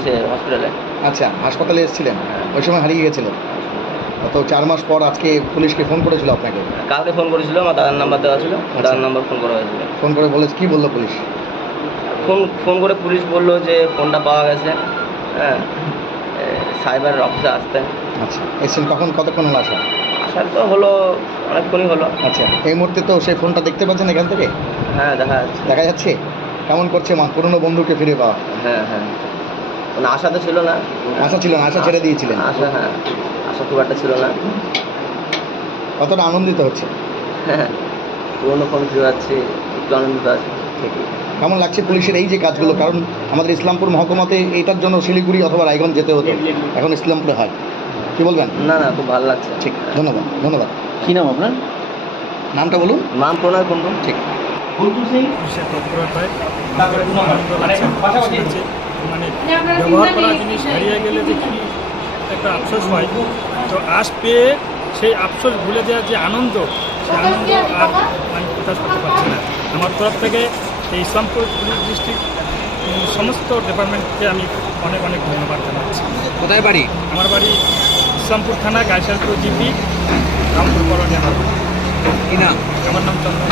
ইসে হসপিটালে। আচ্ছা, হাসপাতালে এসেছিলেন, ওই সময় হারিয়ে গেছিলেন। তো 4 মাস পর আজকে পুলিশকে ফোন করেছিল আপনাকে? কালকে ফোন করেছিল, আমার দাদার নাম্বার দেওয়া ছিল, দাদার নাম্বার ফোন করা হয়েছিল। ফোন করে বলে কি বললো পুলিশ? ফোন করে পুলিশ বললো যে ফোনটা পাওয়া গেছে, হ্যাঁ, সাইবার অফিসে আসতে। আচ্ছা, এসেছেন কখন, কতক্ষণ হলো আসা? আসার তো হলো অনেকক্ষণই হলো। আচ্ছা, এই মুহূর্তে তো সেই ফোনটা দেখতে পাচ্ছেন এখান থেকে? হ্যাঁ, দেখা যাচ্ছে। দেখা যাচ্ছে। কেমন করছে মা পুরনো বন্ধুকে ফিরে পাওয়া? হ্যাঁ হ্যাঁ, মানে আশা তো ছিল না। আশা ছিল না, আশা ছেড়ে দিয়েছিলেন? আশা, হ্যাঁ, আশা খুব একটা ছিল না। কতটা আনন্দিত হচ্ছে? হ্যাঁ, পুরোনো ফোন ফিরে পাচ্ছি, একটু আনন্দিত আছে। ঠিকই। কেমন লাগছে পুলিশের এই যে কাজগুলো? কারণ আমাদের ইসলামপুর মহকুমাতে এইটার জন্য শিলিগুড়ি অথবা রায়গঞ্জ যেতে হতো, এখন ইসলামপুরে হয়। কি বলবেন? না না, খুব ভালো লাগছে। ঠিক, ধন্যবাদ ধন্যবাদ। কী নাম আপনার? নামটা বলুন। নাম প্রণয় কুণ্ডু। ঠিক। সে তৎপরতায় আমাদের খুব আনন্দ লাগছে, খুশি লাগছে। মানে ব্যবহার করা জিনিস হারিয়ে গেলে যে কি একটা আফসোস হয়, তো আজ পেয়ে সেই আফসোস ভুলে যাওয়ার যে আনন্দ, সেই আনন্দ আর আমি প্রকাশ করতে পারছি না। আমার তরফ থেকে এই ইসলামপুর পুলিশ ডিস্ট্রিক্ট সমস্ত ডিপার্টমেন্টকে আমি অনেক অনেক ধন্যবাদ জানাচ্ছি। কোথায় বাড়ি? আমার বাড়ি ইসলামপুর থানা, গাইসালপুর জিপি, রামপুর কলোনি। আমার কি নাম? আমার নাম চন্দ্র।